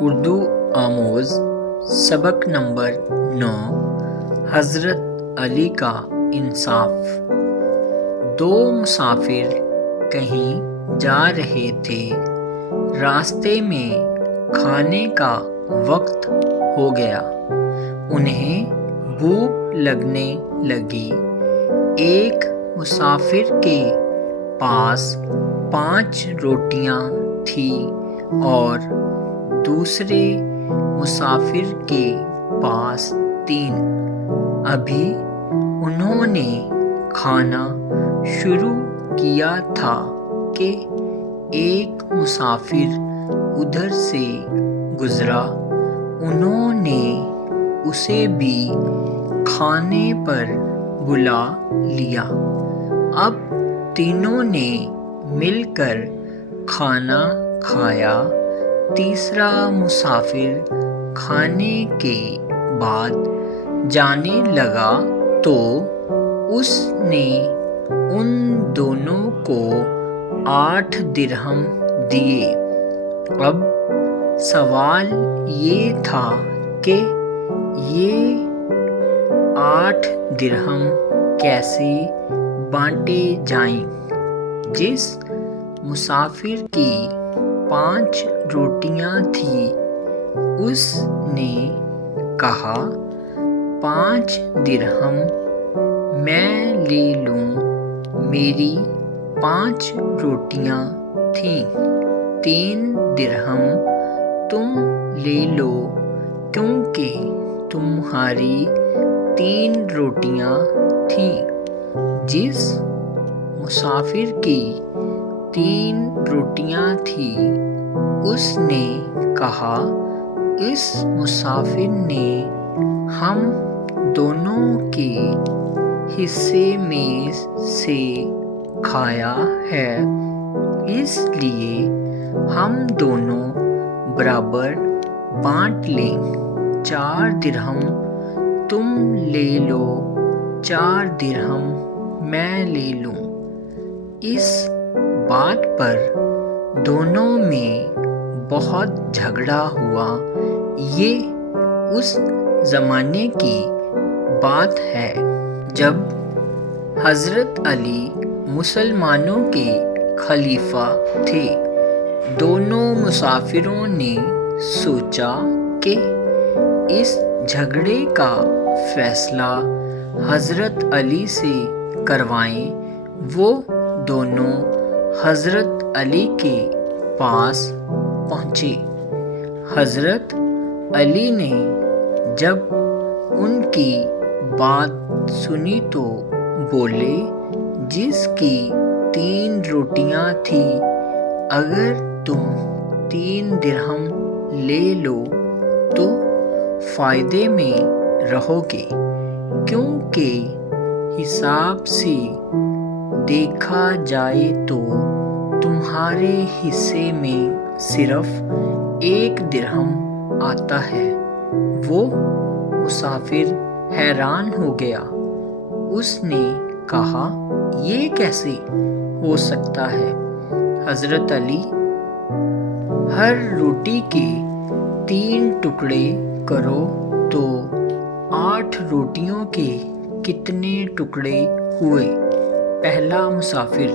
اردو آموز سبق نمبر 9 حضرت علی کا انصاف۔ دو مسافر کہیں جا رہے تھے، راستے میں کھانے کا وقت ہو گیا، انہیں بھوک لگنے لگی۔ ایک مسافر کے پاس 5 روٹیاں تھیں اور دوسرے مسافر کے پاس 3۔ ابھی انہوں نے کھانا شروع کیا تھا کہ ایک مسافر ادھر سے گزرا، انہوں نے اسے بھی کھانے پر بلا لیا۔ اب تینوں نے مل کر کھانا کھایا۔ تیسرا مسافر کھانے کے بعد جانے لگا تو اس نے ان دونوں کو 8 درہم دیے۔ اب سوال یہ تھا کہ یہ 8 درہم کیسے بانٹے جائیں؟ جس مسافر کی 5 روٹیاں تھیں اس نے کہا 5 درہم میں لے لوں، میری 5 روٹیاں تھیں۔ 3 درہم تم لے لو کیونکہ تمہاری 3 روٹیاں تھیں۔ جس مسافر کی 3 روٹیاں تھیں اس نے کہا اس مسافر نے ہم دونوں کے حصے میں سے کھایا ہے، اس لیے ہم دونوں برابر بانٹ لیں۔ 4 درہم تم لے لو، 4 درہم میں لے لوں۔ اس بات پر دونوں میں بہت جھگڑا ہوا۔ یہ اس زمانے کی بات ہے جب حضرت علی مسلمانوں کے خلیفہ تھے۔ دونوں مسافروں نے سوچا کہ اس جھگڑے کا فیصلہ حضرت علی سے کروائیں۔ وہ دونوں حضرت علی کے پاس پہنچے۔ حضرت علی نے جب ان کی بات سنی تو بولے جس کی 3 روٹیاں تھیں اگر تم 3 درہم لے لو تو فائدے میں رہو گے، کیونکہ حساب سے دیکھا جائے تو تمہارے حصے میں صرف 1 درہم آتا ہے۔ وہ مسافر حیران ہو گیا، اس نے کہا یہ کیسے ہو سکتا ہے؟ حضرت علی ہر روٹی کے 3 ٹکڑے کرو تو 8 روٹیوں کے کتنے ٹکڑے ہوئے؟ پہلا مسافر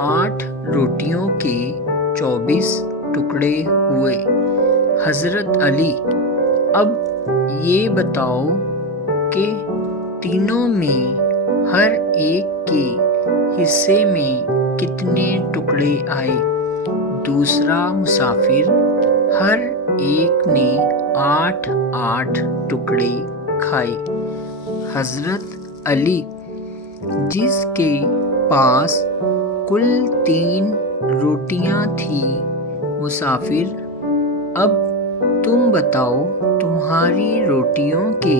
8 روٹیوں کے 24 ٹکڑے ہوئے۔ حضرت علی اب یہ بتاؤ کہ تینوں میں ہر ایک کے حصے میں کتنے ٹکڑے آئے؟ دوسرا مسافر ہر ایک نے 8 ٹکڑے کھائے۔ حضرت علی جس کے پاس کل 3 روٹیاں تھیں، مسافر اب تم بتاؤ تمہاری روٹیوں کے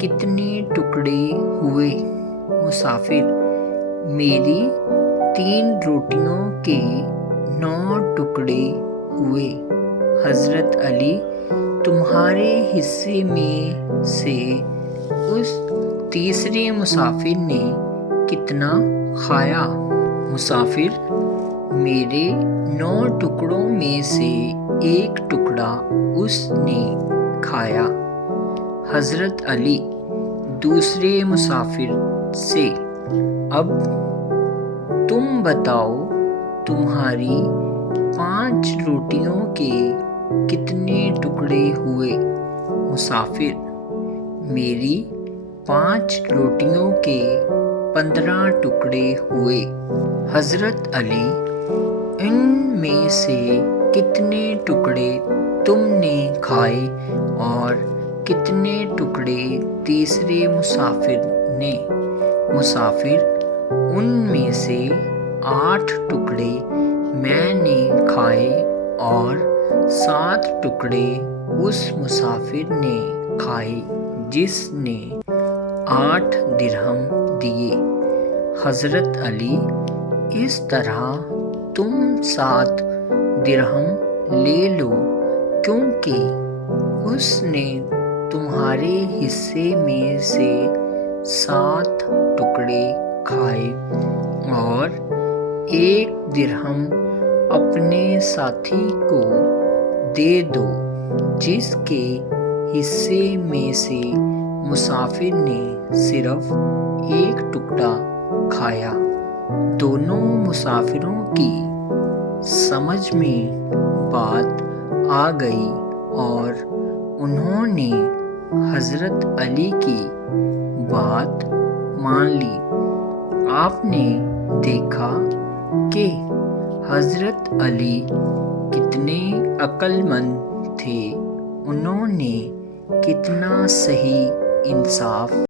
کتنے ٹکڑے ہوئے؟ مسافر میری 3 روٹیوں کے 9 ٹکڑے ہوئے۔ حضرت علی تمہارے حصے میں سے اس تیسرے مسافر نے کتنا کھایا؟ مسافر میرے 9 ٹکڑوں میں سے ایک ٹکڑا اس نے کھایا۔ حضرت علی دوسرے مسافر سے، اب تم بتاؤ تمہاری 5 روٹیوں کے کتنے ٹکڑے ہوئے؟ مسافر: میری 5 روٹیوں کے 15 ٹکڑے ہوئے۔ حضرت علی: ان میں سے کتنے ٹکڑے تم نے کھائے اور کتنے ٹکڑے تیسرے مسافر نے؟ مسافر: ان میں سے 8 ٹکڑے میں نے کھائے اور 7 ٹکڑے اس مسافر نے کھائے جس نے 8 درہم دیے۔ حضرت علی: اس طرح تم 7 درہم لے لو کیونکہ اس نے تمہارے حصے میں سے 7 ٹکڑے کھائے، اور 1 درہم اپنے ساتھی کو دے دو جس کے حصے میں سے مسافر نے صرف 1 ٹکڑا کھایا۔ دونوں مسافروں کی سمجھ میں بات آ گئی اور انہوں نے حضرت علی کی بات مان لی۔ آپ نے دیکھا کہ حضرت علی کتنے عقل مند تھے، انہوں نے کتنا صحیح انصاف